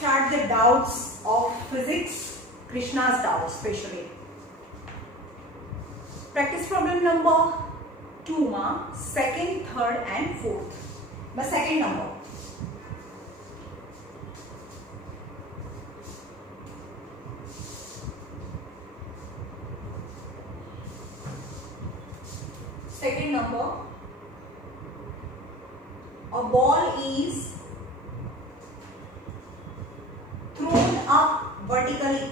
start the doubts of physics, Krishna's doubts especially. Practice problem number 2 ma second, third and fourth. The second number. Second number. A ball is thrown up vertically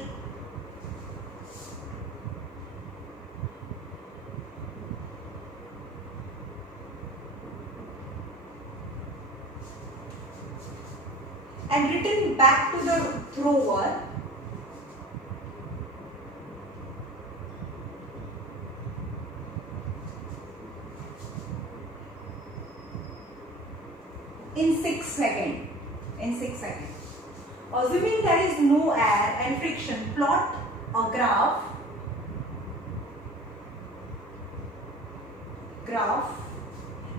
and returned back to the thrower in 6 seconds. Assuming there is no air and friction, plot a graph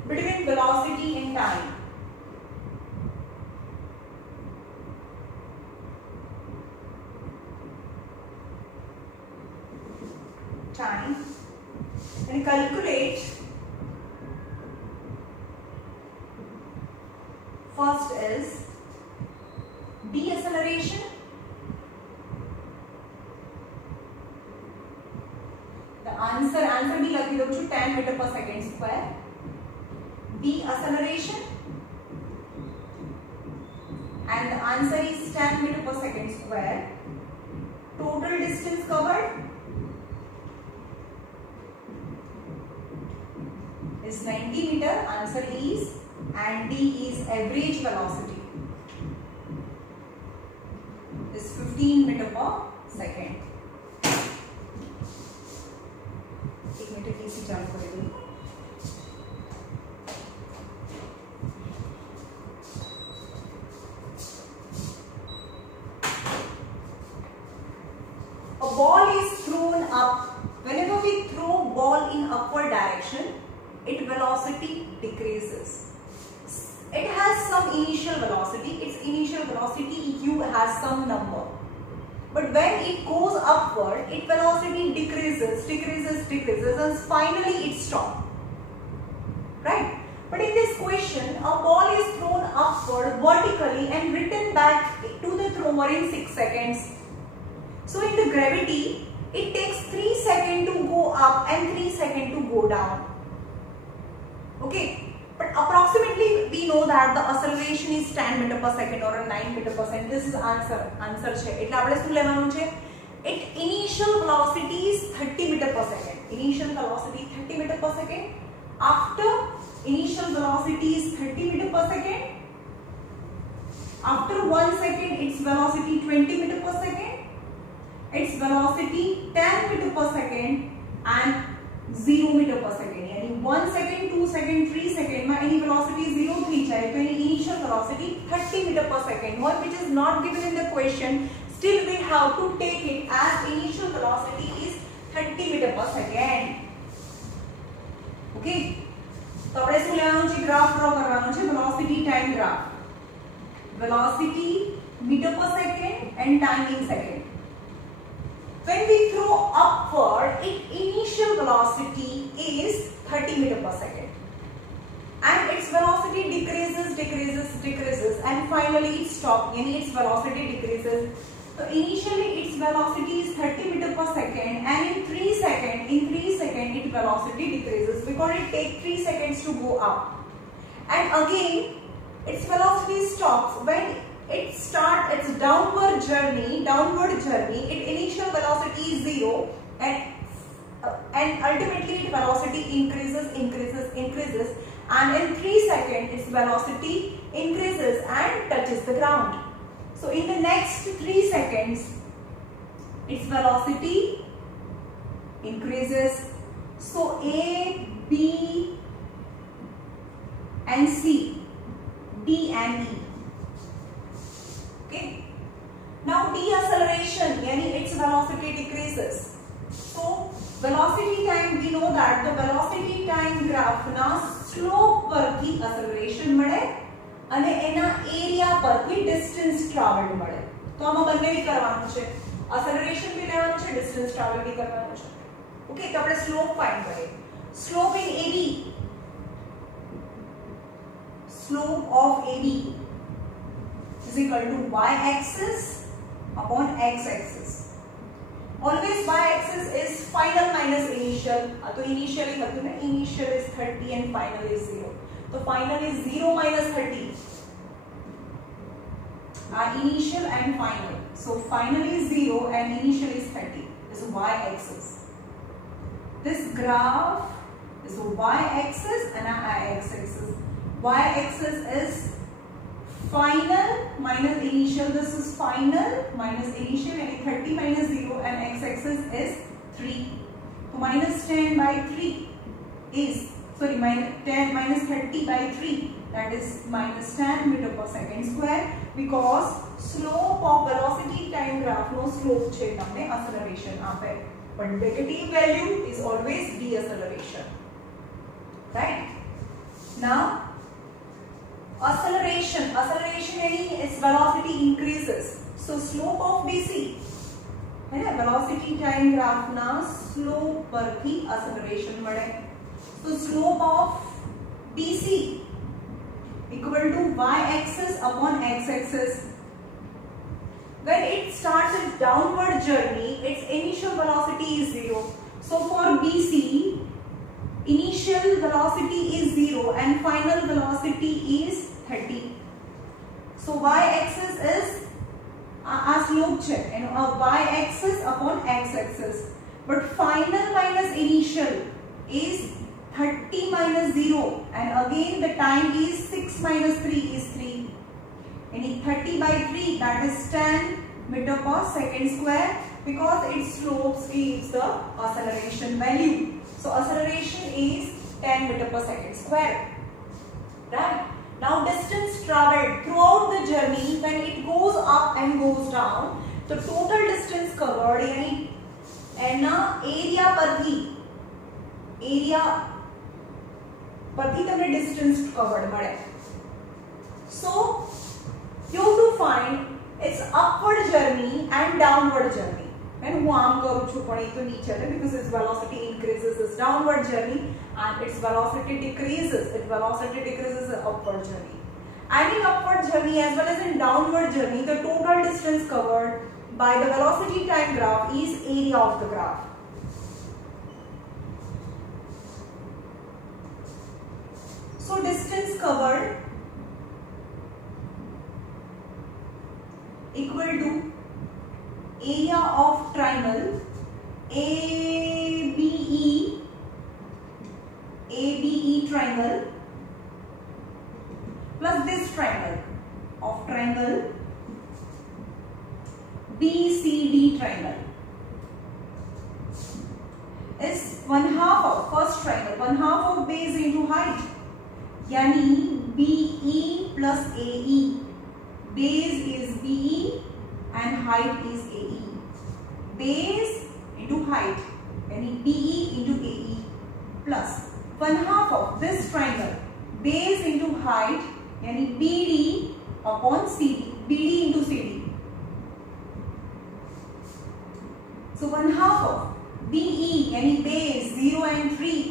between velocity and time. And calculate first is deceleration, the answer भी लगी दो 10 meter per second square. Deceleration and the answer is 10 meter per second square. Total distance covered is 90 meter. Answer is, and D is average velocity is 15 meter per second. एक minute DC चालू करेंगे. A ball is thrown up. Whenever we throw ball in upward direction, its velocity decreases. It has some initial velocity. Its initial velocity u has some number. But when it goes upward, its velocity decreases and finally it stops. Right? But in this question, a ball is thrown upward vertically and returned back to the thrower in 6 seconds. So in the gravity, it takes 3 seconds to go up and 3 seconds to go down. Okay, but approximately we know that the acceleration is 10 meter per second or 9 meter per second. This is answer છે. એટલે આપણે શું લેવાનું છે? Its initial velocity is 30 meter per second. Initial velocity 30 meter per second. After initial velocity is 30 meter per second. After 1 second, its velocity 20 meter per second. Its velocity 10 meter per second and 0 meter per second. यानी 1 second, 2 second, 3 second में any velocity 0 थी चाहिए तो any initial velocity 30 meter per second. One which is not given in the question, still we have to take it as initial velocity is 30 meter per second. Okay. तो આપણે શું લેવાનું છે? Graph draw કરવાનો છે. velocity time graph. Velocity meter per second and time in second. When we throw upward, its initial velocity is 30 meter per second. And its velocity decreases and finally it stops. Yani its velocity decreases. So initially its velocity is 30 meter per second and in 3 seconds its velocity decreases because it takes 3 seconds to go up. And again its velocity stops when it starts its downward journey, its initial velocity is 0 and ultimately its velocity increases and in 3 seconds its velocity increases and touches the ground. So in the next 3 seconds its velocity increases. So A, B and C, D and E. Okay. Now deceleration, yani its velocity decreases. So velocity time, we know that the velocity time graph na slope પરથી acceleration મળે અને એના area પરથી distance traveled મળે. તો આમાં બંને બી કરવાનું છે, એક્સેલરેશન બી લેવાનું છે, ડિસ્ટન્સ ટ્રાવેલ બી કરવાનું છે. ઓકે, તો આપણે સ્લોપ ફાઇન્ડ કરીએ. Slope in AB, slope of AB is equal to y-axis upon x-axis. Always y-axis is final minus initial. तो initially होती है, initial is 30 and final is 0. तो final is 0 minus 30. Initial and final. So final is 0 and initial is 30. This is y-axis. This graph is y-axis and x-axis. Y-axis is final minus initial. This is final minus initial, and 30 minus 0, and x-axis is 3. So minus 10 by 3 is, sorry, minus 30 by 3, that is minus 10 meter per second square, because slope of velocity time graph no slope છે તમને acceleration આપે, but negative value is always deceleration, right? Now acceleration meaning its velocity increases. So slope of BC है ना, velocity time graph ना slope पर ही acceleration बढ़े. So slope of BC equal to y-axis upon x-axis. When it starts its downward journey, its initial velocity is 0. So for BC, initial velocity is 0 and final velocity is 30. So y-axis is a slope check, and y-axis upon x-axis. But final minus initial is 30 minus 0, and again the time is 6 minus 3 is 3. And 30 by 3, that is 10 meter per second square, because its slopes gives the acceleration value. So acceleration is 10 meter per second square. Right? Now distance traveled throughout the journey, when it goes up and goes down, the total distance covered यानी एना area पर ही तमने distance covered मरे. So you have to find its upward journey and downward journey. And હું આમ કરું છું પણ એ તો નીચે છે, because its velocity increases its downward journey and its velocity decreases the upward journey. And in upward journey as well as in downward journey, the total distance covered by the velocity time graph is area of the graph. So distance covered equal to area of triangle ABE triangle plus this triangle of triangle BCD triangle is 1/2 of first triangle, 1/2 of base into height, yani BE plus AE. Base is BE and height is AE. Base into height, yani BE into AE, plus 1/2 of this triangle, base into height, yani BD upon CD, BD into CD. So 1/2 of BE, yani base 0 and 3,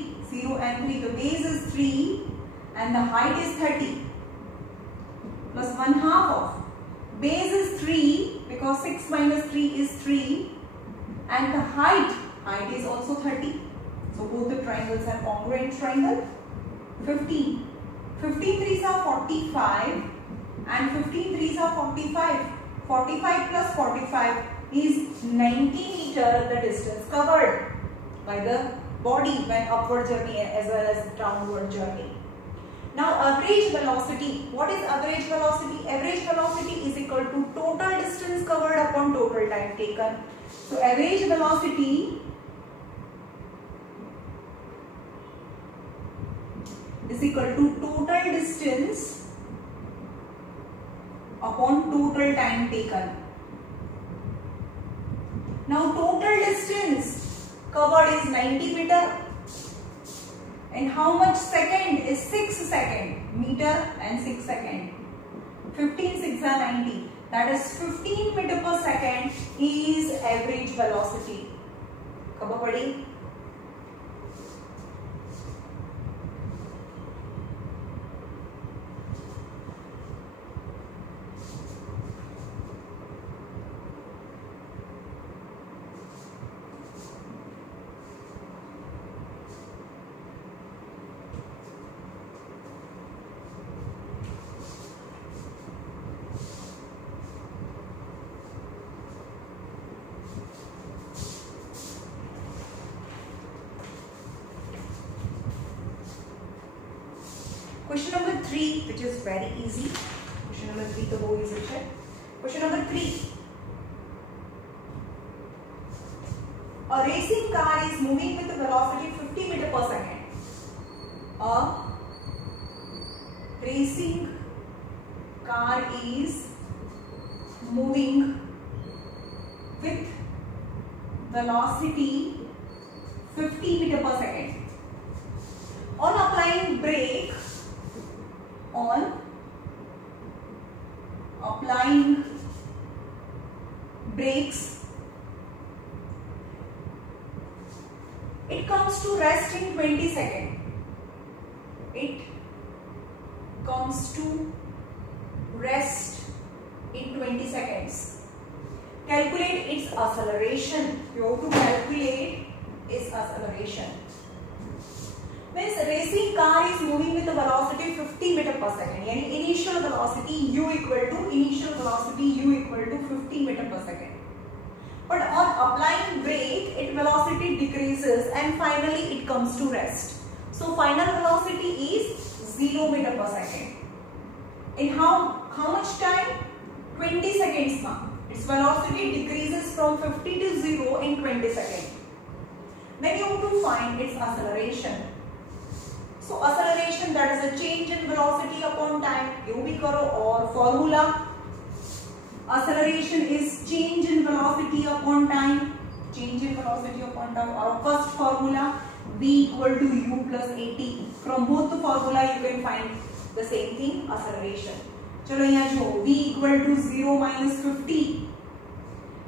the base is 3 and the height is 30, plus 1/2 of base is 3, because 6 minus 3 is 3, and the height is also 30. So both the triangles are congruent triangle. 15 3s are 45 and 15 3s are 45. 45 plus 45 is 90 meter the distance covered by the body when upward journey as well as downward journey. Now average velocity. What is average velocity? Average velocity is equal to total distance covered upon total time taken. So average velocity is equal to total distance upon total time taken. Now total distance covered is 90 meter. And how much second is 6 second? Meter and 6 second. 15 6 are 90. that is 15 meter per second is average velocity. खबर पड़ी? Question number 3, which is very easy. Question number 3 तो वो easy है. Question number 3. A racing car is moving with a velocity 50 meter per second. A racing car is moving with velocity 50 meter per second. On applying brake. On applying brakes, it comes to rest in 20 seconds. It comes to rest in 20 seconds. Calculate its acceleration. You have to calculate its acceleration. Means racing car is moving with a velocity 50 meter per second. यानी initial velocity u equal to 50 meter per second. But on applying brake, its velocity decreases and finally it comes to rest. So final velocity is 0 meter per second. In how much time? 20 seconds. Its velocity decreases from 50 to 0 in 20 seconds. Then you have to find its acceleration. So acceleration, that is a change in velocity upon time. You भी करो और formula. Acceleration is change in velocity upon time. Change in velocity upon time. Our first formula v equal to u plus at. From both the formula you can find the same thing, acceleration. चलो यहाँ जो v equal to 0 minus 50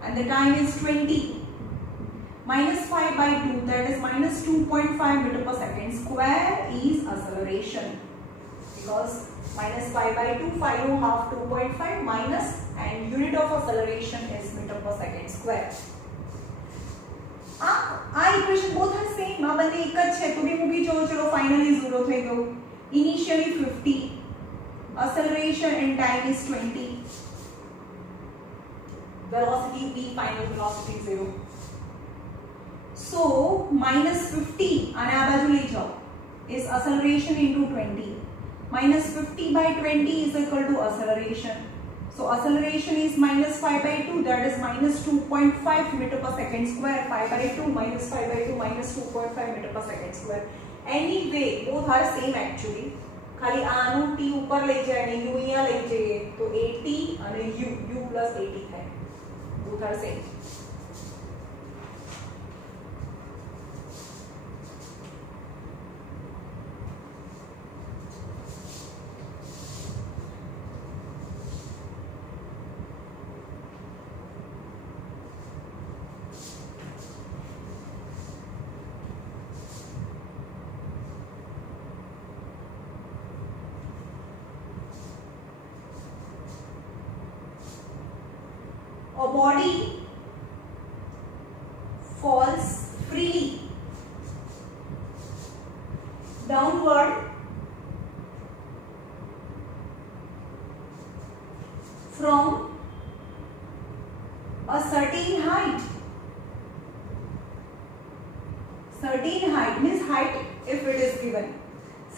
and the time is 20. Minus 5 by 2, that is minus 2.5 meter per second square is acceleration. Because minus 5 by 2, 5 half 2.5 minus and unit of acceleration is meter per second square. આ equation both are same. આ બંને એક જ છે તો બી મૂકી જો ચલો finally 0 થઈ ગયો. Initially 50. Acceleration and time is 20. Velocity v, final velocity 0. So minus 50 અને આ બાજુ લઈ જાઓ is acceleration into 20. Minus 50 by 20 is equal to acceleration. So acceleration is minus 5 by 2, that is minus 2.5 meter per second square. 5 by 2 minus 5 by 2 minus 2.5 meter per second square. Anyway, both are same actually. ખાલી આનું t ઉપર લઈ જાય અને u અહીંયા લઈ જઈએ તો 80 અને u plus 80 થાય. Both are same. A body falls freely downward from a certain height. Certain height means height if it is given.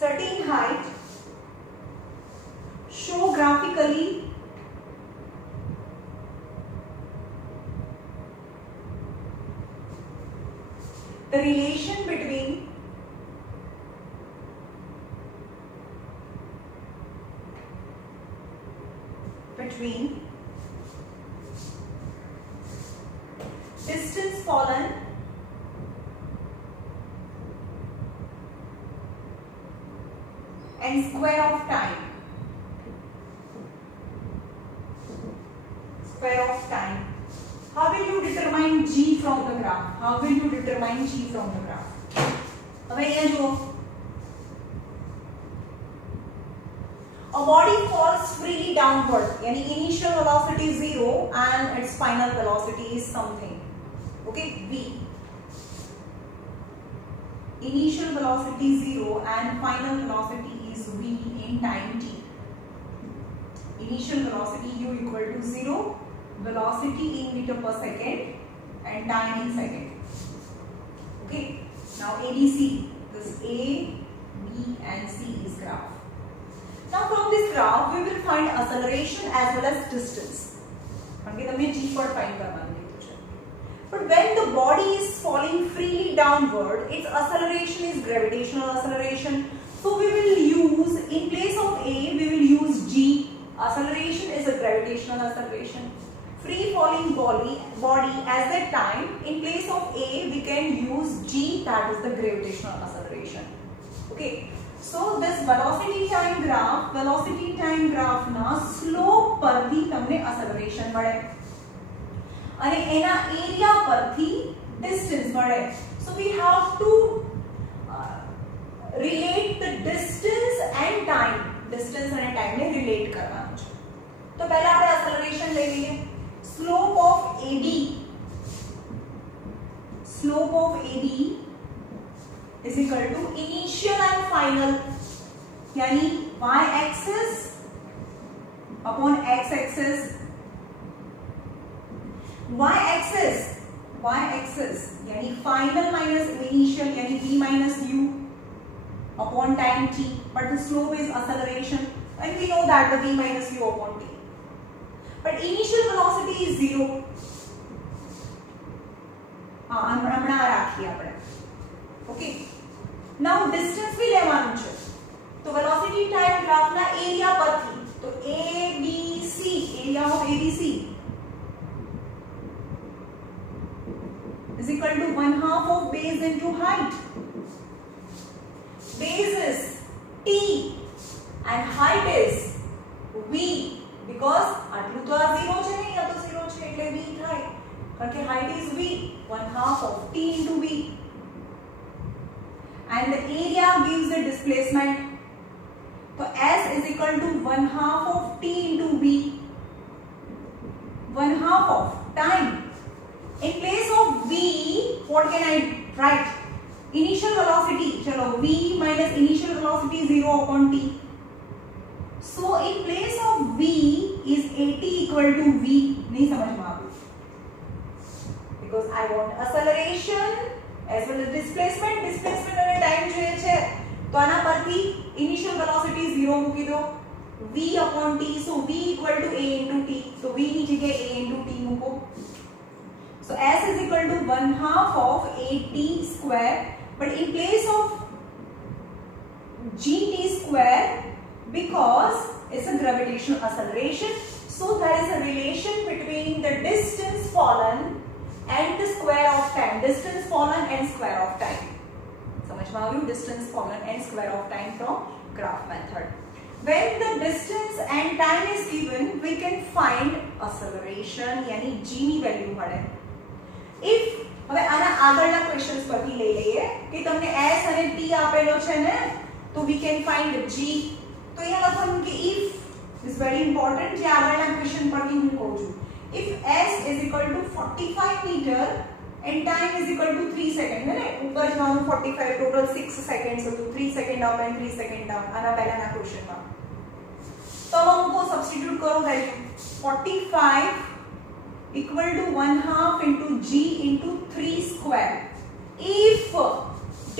Certain height, show graphically the relation between distance fallen and square of time. determine g from the graph? How will you determine g from the graph? હવે અહીંયા જુઓ, a body falls freely downward, यानी initial velocity is 0 and its final velocity is something, okay, v. Initial velocity 0 and final velocity is v in time t. Initial velocity u equal to 0, velocity in meter per second and time in second. Okay, now ABC, this A, B and C is graph. Now from this graph we will find acceleration as well as distance. Okay, तमने g पर find करना है. But when the body is falling freely downward, its acceleration is gravitational acceleration. So we will use, in place of A, we will use g. Acceleration is a gravitational acceleration. Free falling body as that time, in place of A, we can use g, that is the gravitational acceleration. Okay. So this velocity time graph na slope पर भी तमने acceleration મળે અને એના area પરથી distance મળે. So we have to relate the distance and time. Distance and time ને relate કરવાનું છે. તો પહેલા આપણે acceleration લઈ લઈએ. Slope of AB is equal to initial and final, यानी y axis upon x axis. Y axis यानी final minus initial यानी v minus u upon time t, but the slope is acceleration and we know that the v minus u upon t, but initial velocity is 0. હમણાં રાખીએ આપણે. Okay, now distance भी લેવાનું છે. તો velocity time graph ના area પરથી, તો ABC, area of ABC is equal to 1/2 of base into height. Base is t and height is v, because આટલું તો આ 0 છે ને, આ તો 0 છે એટલે v થાય, કારણ કે height is v, 1/2 of t into v. And the area gives the displacement. So S is equal to 1/2 of t into v, 1/2 of time. In place of v, what can I write? Initial velocity, chalo, v minus initial velocity 0 upon t. So in place of v is at equal to v. नहीं समझ में आ रही, because I want acceleration as well as displacement અને time જોઈએ છે. તો આના પરથી initial velocity 0 મૂકી દો, v upon t, so v equal to a into t, so v ની જગ્યાએ a into t મૂકો. So S is equal to 1/2 of at square, but in place of gt square, because it's a gravitational acceleration, so there is a relation between the distance fallen and the square of time. Distance fallen and square of time. समझ में आ रही? Distance fallen and square of time from graph method. When the distance and time is given, we can find acceleration, यानी g ની value મળે. If હવે આના આગળના questions પરથી લઈ લઈએ કે તમને s અને t આપેલો છે ને, તો we can find g. તો અહીંયા લખવાનું કે if is very important, જે આગળના ક્વેશ્ચન પરથી હું કહું છું. If s is equal to 45 meter and time is equal to 3 seconds, है ना, ऊपर जवाब 45 total 6 seconds હતું, 3 second down and 3 second down. આના પહેલાના ક્વેશ્ચનમાં તો हम उनको सब्स्टिट्यूट करो value. 45 equal to 1/2 into g into 3 square. If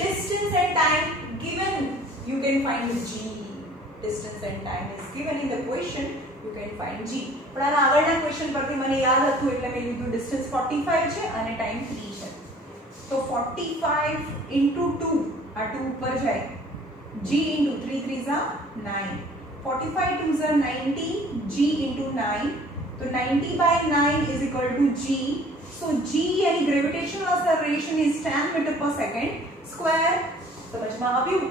distance and time given, you can find g. Distance and time is given in the question, you can find g. પણ આના આગળના question પરથી મને યાદ હતું એટલે મેં લીધું distance 45 છે અને time 3 છે. તો 45 into 2, આ 2 ઉપર જાય, g into 3 3s are 9. 45 2s are 90, g into 9. So 90 by 9 is equal to g. So g यानी gravitational acceleration is 10 meter per second square. समझ में આવ્યું?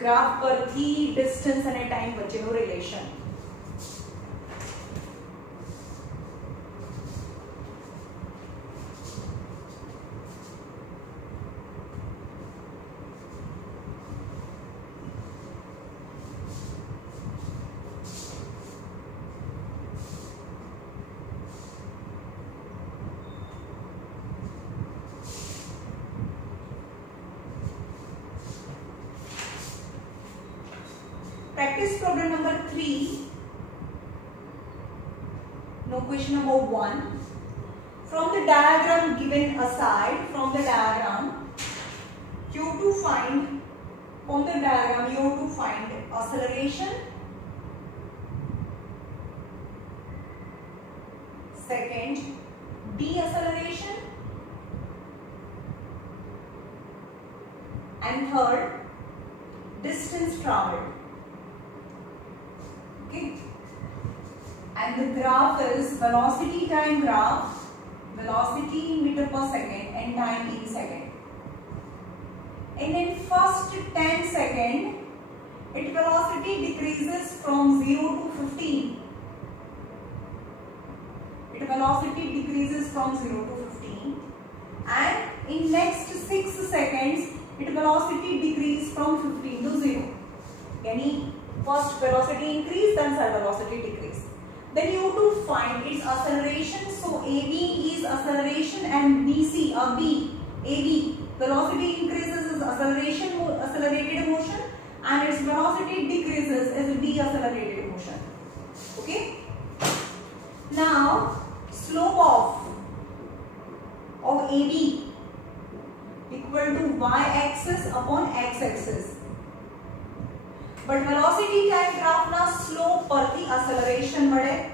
ग्राफ પરથી distance અને time વચ્ચેનો relation. practice problem number 3. No, question number 1. From the diagram given aside, from the diagram, you have to find, on the diagram you have to find acceleration, second deceleration, and third distance traveled. Okay, and the graph is velocity time graph, velocity in meter per second and time in second. And in first 10 seconds, its velocity decreases from 0 to 15. Its velocity decreases from 0 to 15. And in next 6 seconds, its velocity decreases from 15 to 0. Yani first velocity increase, then second velocity decrease. Then you have to find its acceleration. So AB is acceleration and BC or AB. Velocity increases is accelerated motion, and its velocity decreases is decelerated motion. Okay. Now slope of AB equal to y-axis upon x-axis. But velocity time graph na slope परती acceleration मरे,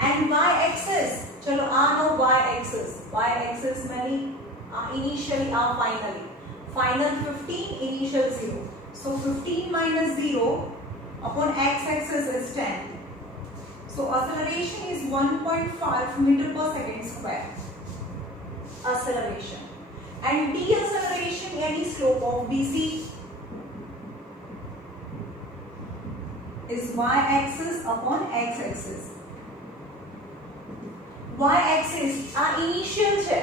and y-axis, चलो no y-axis मैंने initially finally, final 15, initial 0. So 15 minus 0 upon x-axis is 10. So acceleration is 1.5 meter per second square. Acceleration. And deceleration any slope of BC is y-axis upon x-axis. Y-axis initial છે,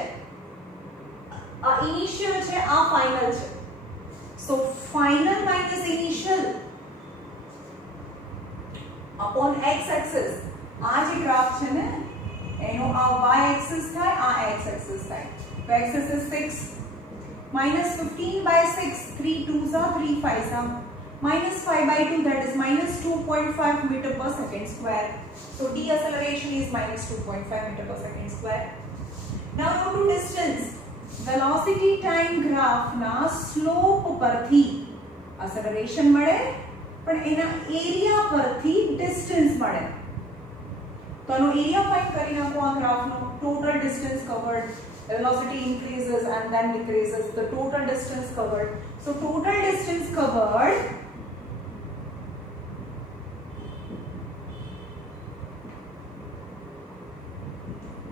initial છે, final છે. So final minus initial upon x-axis. જે graph છે ને એનો y-axis થાય, x-axis થાય. So x-axis is 6 minus 15 by 6, 3 2s are 3 5s are minus 5 by 2, that is minus 2.5 meter per second square. So deceleration is minus 2.5 meter per second square. Now go to distance. Velocity time graph na slope પરથી acceleration મળે, પણ એના area પરથી distance મળે. તો આનો area find કરી નાખો આ ગ્રાફનો. Total distance covered, velocity increases and then decreases, the total distance covered. So total distance covered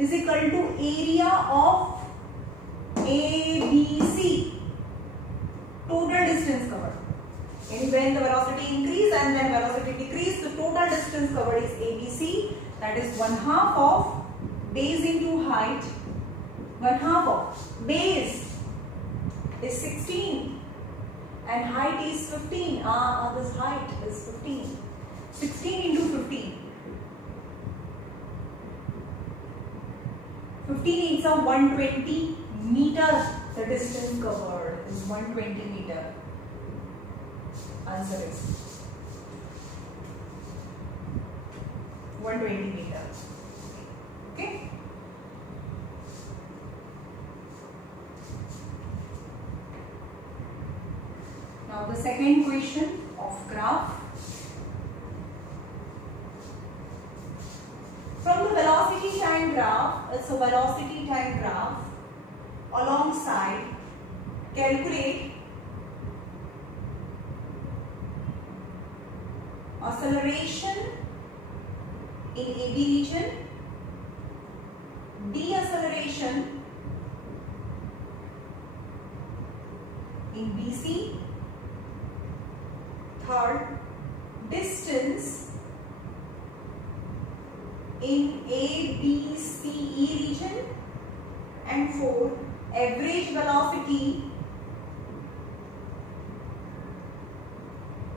is equal to area of ABC, total distance covered. And when the velocity increase and then velocity decrease, the total distance covered is ABC, that is 1/2 of base into height. 1/2 of base is 16 and height is 15. This height is 15. 16 into 15. 15 is 120 meter. The distance covered is 120 meter. Answer is 120 meter. Okay. Now the second question of graph. From the velocity time graph, it's a velocity time graph. Alongside, calculate acceleration in AB region, deceleration in BC, third distance in ABCE region, and fourth average velocity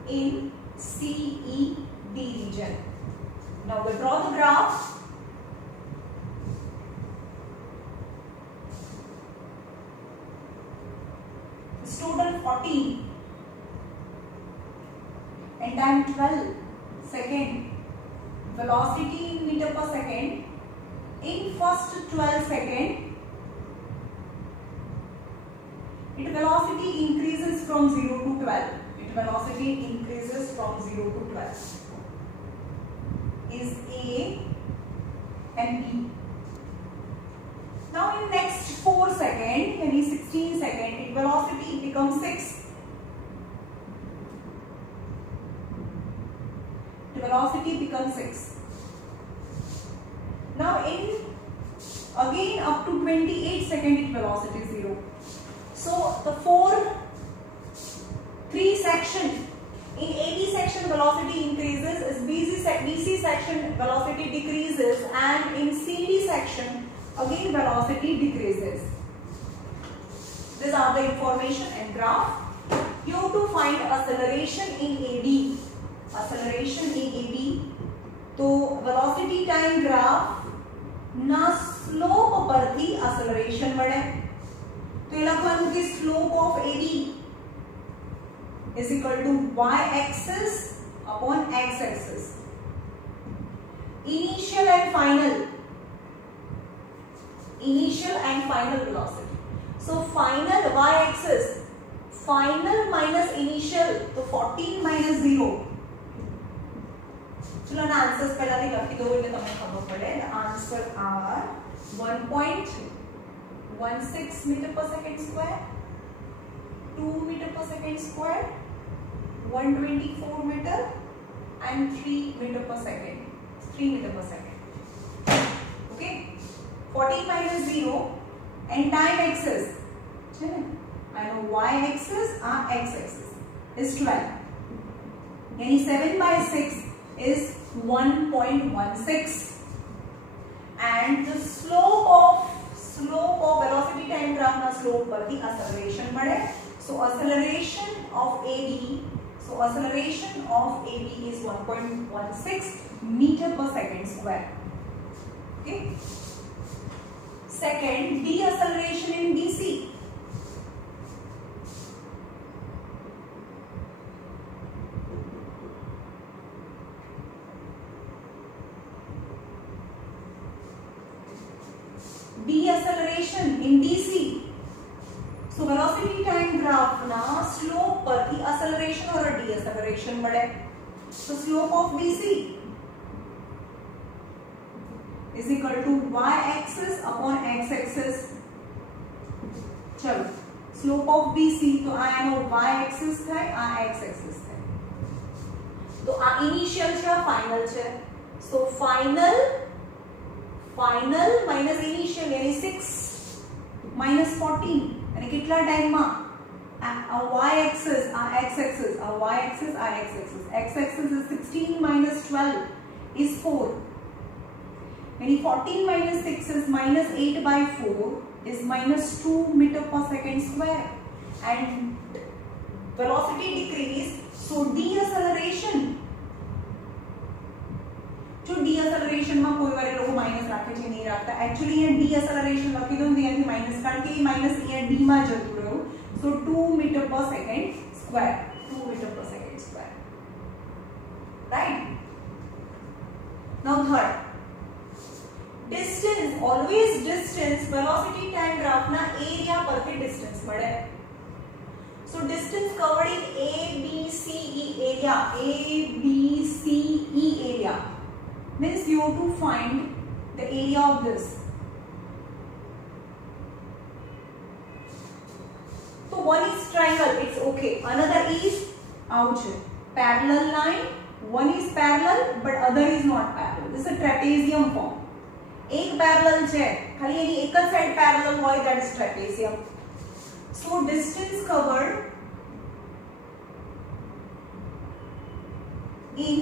in CED region. Now we draw the graph. It's total 14. and time 12 second. Velocity in meter per second. In first 12 second, its velocity increases from 0 to 12. Its velocity increases from 0 to 12. Is A and B. Now in next 4 seconds, यानी 16 seconds, its velocity becomes 6. The velocity becomes 6. Now in again up to 28 seconds, its velocity is 0. So the 3 section, in AB section velocity increases, is BC section velocity decreases, and in CD section again velocity decreases. These are the information and graph. You have to find acceleration in AB. Acceleration in AB. तो velocity time graph ना slope परથી acceleration बढ़े. तो ये लखवानु कि slope of AB is equal to y-axis upon x-axis. Initial and final velocity. So final y-axis, final minus initial, तो 14 minus 0. चलो ना answers પહેલાથી લખી દો એટલે તમને ખબર પડે. The answer are 1.16 meter per second square, 2 meter per second square, 124 meter and 3 meter per second. 3 meter per second. Okay. 14 minus 0 and time axis. I know y-axis and x-axis is 12. Yani 7 by 6 is 1.16, and the slope of velocity time graph na slope par the acceleration बढ़े. So acceleration of AB is 1.16 meter per second square. Okay. Second, deceleration in BC. Deceleration in DC. So velocity time graph na slope पर the acceleration और deceleration बढ़े. So slope of BC is equal to y-axis upon x-axis. चलो slope of BC तो आया y-axis है, आ x-axis है. तो आ initial છે, final છે. So final minus initial यानी 6 minus 14 यानी कितना टाइम में y-axis, x-axis, y-axis, x-axis. X-axis is 16 minus 12 is 4. यानी 14 minus 6 is minus 8 by 4 is minus 2 meter per second square, and velocity decrease. So deceleration. जो deceleration में कोई वाले लोग माइनस रखे थे, नहीं रखता. एक्चुअली ये deceleration रखी तो यानी माइनस करके माइनस ये d में जरूर रहो. So 2 meter per second square. 2 meter per second square. Right? Now third. Distance, always distance, velocity time graph na area पर के distance बढ़े. So distance covered in ABCE area. ABCE area means you have to find the area of this. So one is triangle, it's okay. Another is out parallel line. One is parallel but other is not parallel. This is a trapezium form. एक parallel है, खाली यानी एक side parallel हुआ, that is trapezium. So distance covered in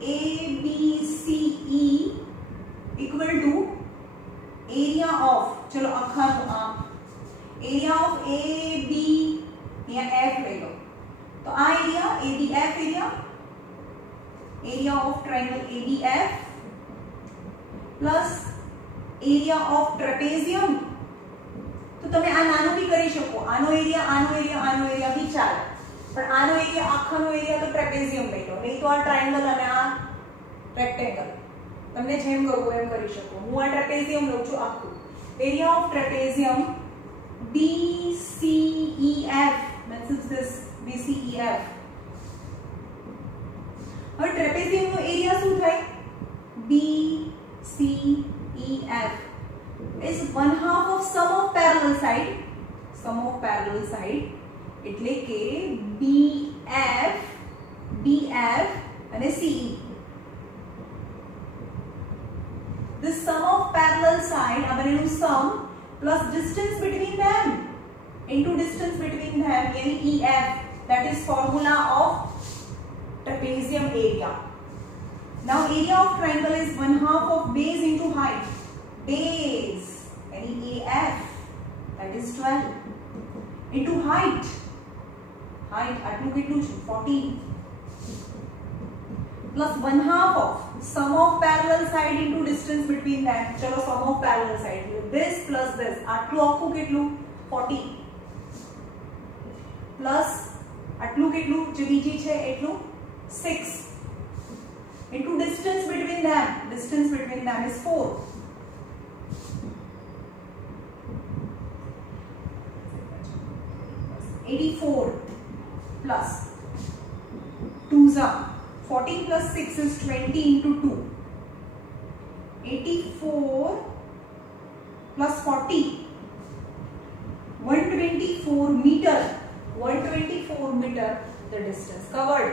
ABCE equal to area of, चलो अखा area of AB या F ले लो. तो आ area ABF area of triangle ABF plus area of trapezium. तो તમે આ નાનું બી કરી શકો. આનો એરિયા બી ચાલે. પણ આનો એરિયા આખાનો એરિયા તો ટ્રેપેઝિયમ લઈ લો, નહીં તો આ ટ્રાયેંગલ અને આ રેક્ટેંગલ, તમને જેમ કરવું એમ કરી શકો. હું આ ટ્રેપેઝિયમ લઉં છું આખું. Area of trapezium BCEF, that is this BCEF. હવે ટ્રેપેઝિયમનો એરિયા શું થાય? BCEF is 1/2 of sum of parallel side. Sum of parallel side એટલે કે BF અને CE. The sum of parallel side, આ બંનેનું sum plus distance between them into distance between them, yani EF, that is formula of trapezium area. Now area of triangle is 1/2 of base into height. Base, yani AF, that is 12 into height. Height આટલું કેટલું છે? 14 plus 1/2 of sum of parallel side into distance between them. ચલો sum of parallel side, this plus this, આટલું આખું કેટલું? 40 plus આટલું કેટલું જે બીજી છે એટલું 6 into distance between them. Distance between them is 4. +84 plus 2s are 14 plus 6 is 20 into 2. 84 plus 40, 124 meter. 124 meter the distance covered.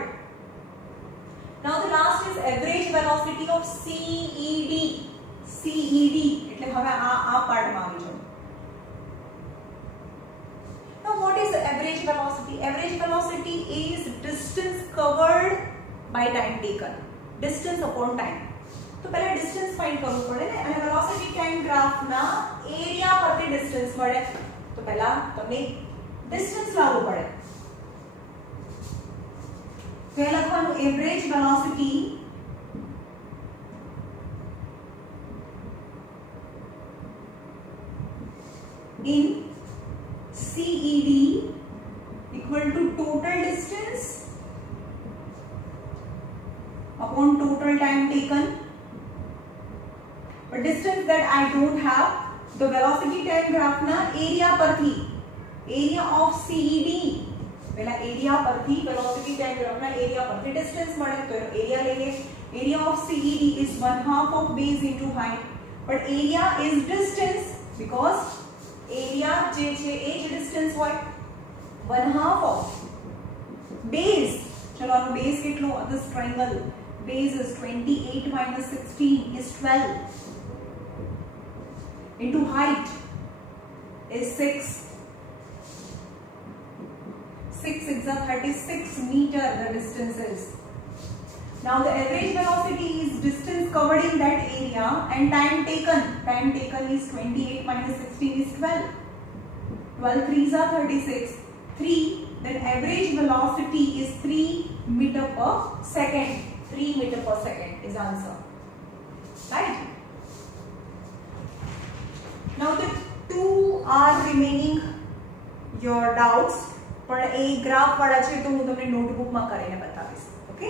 Now the last is average velocity of CED. CED એટલે હવે આ પાર્ટમાં આવી જાવ. Now what is the average velocity? Average velocity is distance covered by time taken. Distance upon time. તો પહેલા distance find કરવું પડે ને, અને velocity time graph ના એરિયા પરથી distance મળે. તો પહેલા તમને distance લાવવું પડે. તો એ લખવાનું average velocity in CED equal to total distance upon total time taken. But distance that I don't have, the velocity time graph na area parthi, area of CED, pehla area parthi velocity time graph na area parthi distance male to area le le. Area of CED is 1/2 of base into height, but area is distance because area જે છે એ જ distance હોય. 1/2 of base, ચલો આનો base કેટલો? this triangle base is 28 minus 16 is 12 into height is 6. 6 is 36 meter the distance is. Now the average velocity is distance covered in that area and time taken. Time taken is 28 minus 16 is 12. 12 3s are 36. 3, then average velocity is 3 meter per second. 3 meter per second is answer. Right? Now the two are remaining your doubts, પણ એ graph વાળા છે તો હું તમને notebook માં કરીને બતાવીશ. Okay.